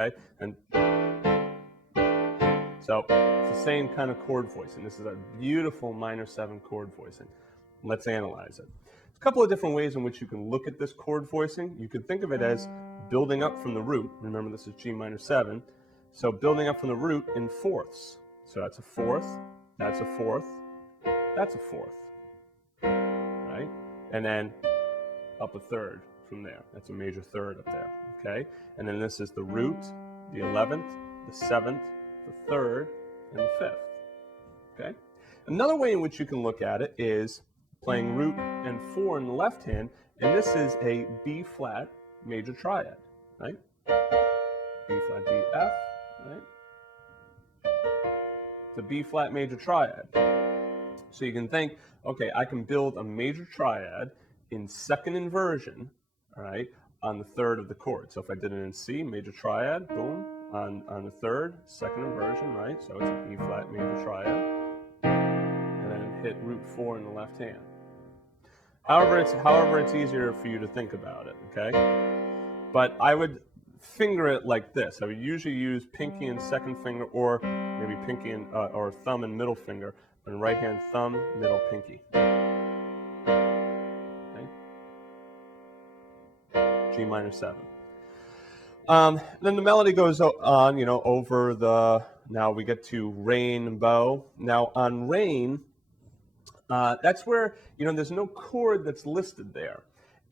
okay? And so it's the same kind of chord voicing. This is a beautiful minor 7 chord voicing. Let's analyze it. There's a couple of different ways in which you can look at this chord voicing. You can think of it as building up from the root. Remember, this is G minor 7. So building up from the root in fourths. So that's a fourth, that's a fourth, that's a fourth, right? And then up a third from there. That's a major third up there, okay? And then this is the root, the 11th, the 7th, the 3rd, and the 5th, okay? Another way in which you can look at it is playing root and 4 in the left hand, and this is a B flat major triad, right? B flat, D, F, right? It's a B flat major triad. So you can think, okay, I can build a major triad in second inversion, all right, on the 3rd of the chord. So if I did it in C, major triad, boom, on the 3rd, second inversion, right? So it's a B flat major triad, and then hit root 4 in the left hand. However it's easier for you to think about it, okay? But I would finger it like this. I would usually use pinky and second finger, or maybe pinky and or thumb and middle finger, but in right hand, thumb, middle, pinky. Okay? G minor 7. Then the melody goes on, you know, over the, now we get to rain and bow. Now on rain, that's where, you know, there's no chord that's listed there.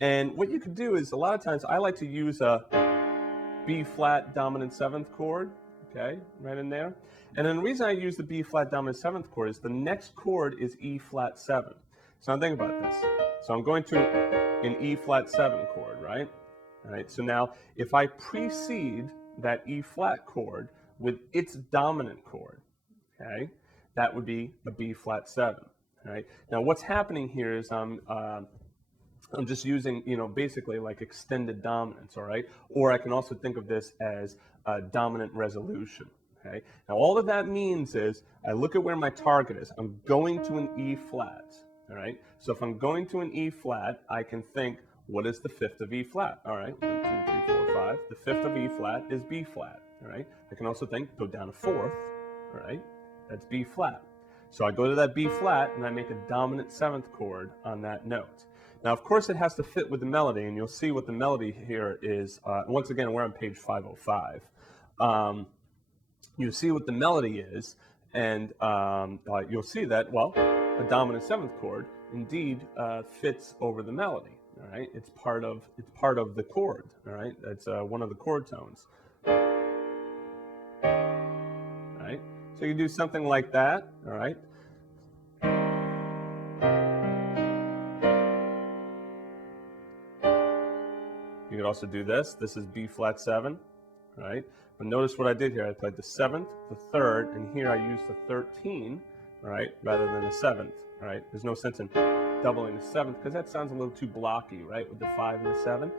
And what you could do is, a lot of times I like to use a B flat dominant 7th chord, okay, right in there. And then the reason I use the B flat dominant 7th chord is the next chord is E flat 7. So now think about this. So I'm going to an E flat 7 chord, right? All right, so now if I precede that E flat chord with its dominant chord, okay, that would be a B flat 7. All right. Now what's happening here is I'm just using, you know, basically like extended dominance, all right? Or I can also think of this as dominant resolution, okay? Now all of that means is I look at where my target is. I'm going to an E flat, all right? So if I'm going to an E flat, I can think, what is the 5th of E flat? All right, 1, 2, 3, 4, 5. The 5th of E flat is B flat, all right? I can also think, go down a 4th, all right? That's B flat. So I go to that B flat and I make a dominant 7th chord on that note. Now, of course, it has to fit with the melody, and you'll see what the melody here is. Once again, we're on page 505. You'll see what the melody is, and you'll see that, well, a dominant 7th chord indeed fits over the melody. All right, it's part of the chord. All right, that's one of the chord tones. All right, so you do something like that. All right. You could also do this. This is B flat 7, right? But notice what I did here. I played the 7th, the 3rd, and here I used the 13, right, rather than the 7th, right? There's no sense in doubling the 7th because that sounds a little too blocky, right, with the 5 and the 7.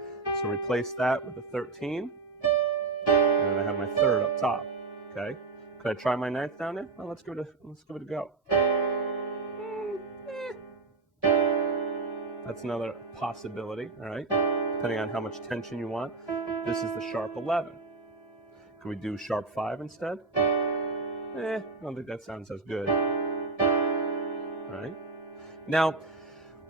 So replace that with the 13, and then I have my 3rd up top, okay? Could I try my 9th down there? Well, let's give it a go. That's another possibility, all right? Depending on how much tension you want. This is the sharp 11. Could we do sharp 5 instead? I don't think that sounds as good. All right. Now,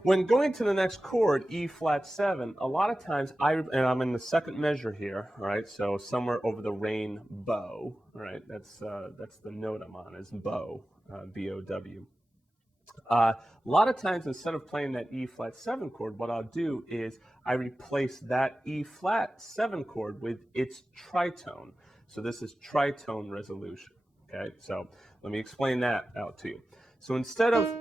when going to the next chord, E flat 7, a lot of times and I'm in the second measure here, all right? So somewhere over the rain bow, all right? That's the note I'm on, is bow, B-O-W. A lot of times, instead of playing that E flat 7 chord, what I'll do is I replace that E flat 7 chord with its tritone. So this is tritone resolution, okay? So let me explain that out to you. So instead of,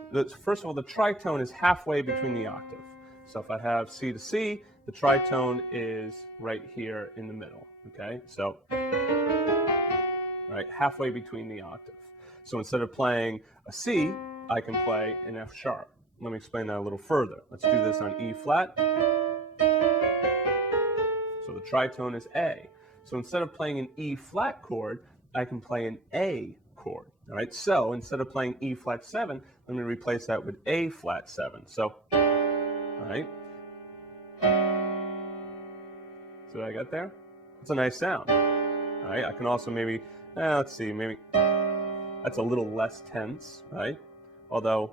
first of all, the tritone is halfway between the octave. So if I have C to C, the tritone is right here in the middle, okay? So, right, halfway between the octave. So instead of playing a C, I can play an F sharp. Let me explain that a little further. Let's do this on E flat. So the tritone is A. So instead of playing an E flat chord, I can play an A chord. All right. So instead of playing E flat 7, let me replace that with A flat 7. So, all right. See what I got there? It's a nice sound. right? I can also maybe, let's see, maybe that's a little less tense, right? Although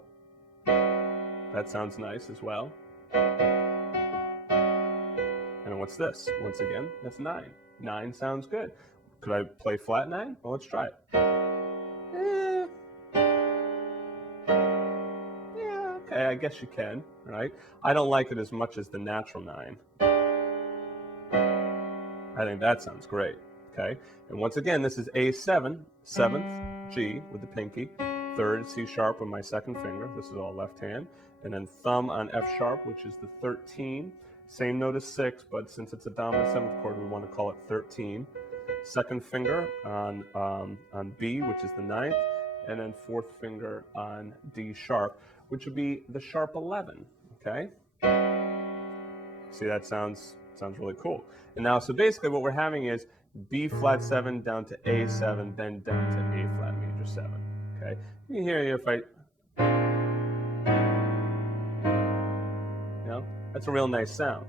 that sounds nice as well. And what's this? Once again, that's 9. 9 sounds good. Could I play flat 9? Well, let's try it. Yeah, okay, I guess you can, right? I don't like it as much as the natural 9. I think that sounds great, okay? And once again, this is A7, 7th G with the pinky, 3rd C sharp on my 2nd finger. This is all left hand. And then thumb on F sharp, which is the 13. Same note as 6, but since it's a dominant 7th chord, we want to call it 13. 2nd finger on B, which is the 9th, and then 4th finger on D sharp, which would be the sharp 11, okay? See, that sounds really cool. And now, so basically what we're having is B flat 7 down to A7, then down to A flat major 7, okay? You can hear if I, that's a real nice sound.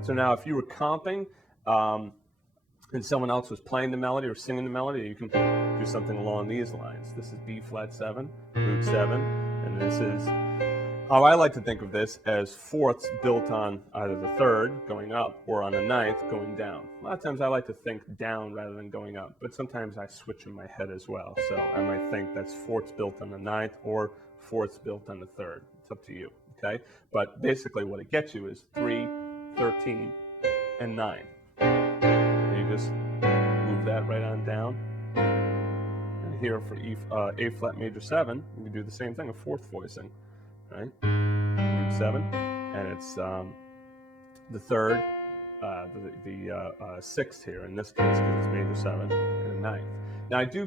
So now if you were comping and someone else was playing the melody or singing the melody, you can do something along these lines. This is B flat 7, root 7, and this is how I like to think of this as fourths built on either the 3rd going up or on the 9th going down. A lot of times I like to think down rather than going up, but sometimes I switch in my head as well. So I might think that's fourths built on the 9th or fourths built on the 3rd. It's up to you, okay? But basically what it gets you is 3, 13, and 9. And you just move that right on down. And here for A flat major 7, you can do the same thing, a 4th voicing. Right, root 7, and it's the 3rd, the 6th here in this case because it's major 7, and the 9th. Now I do go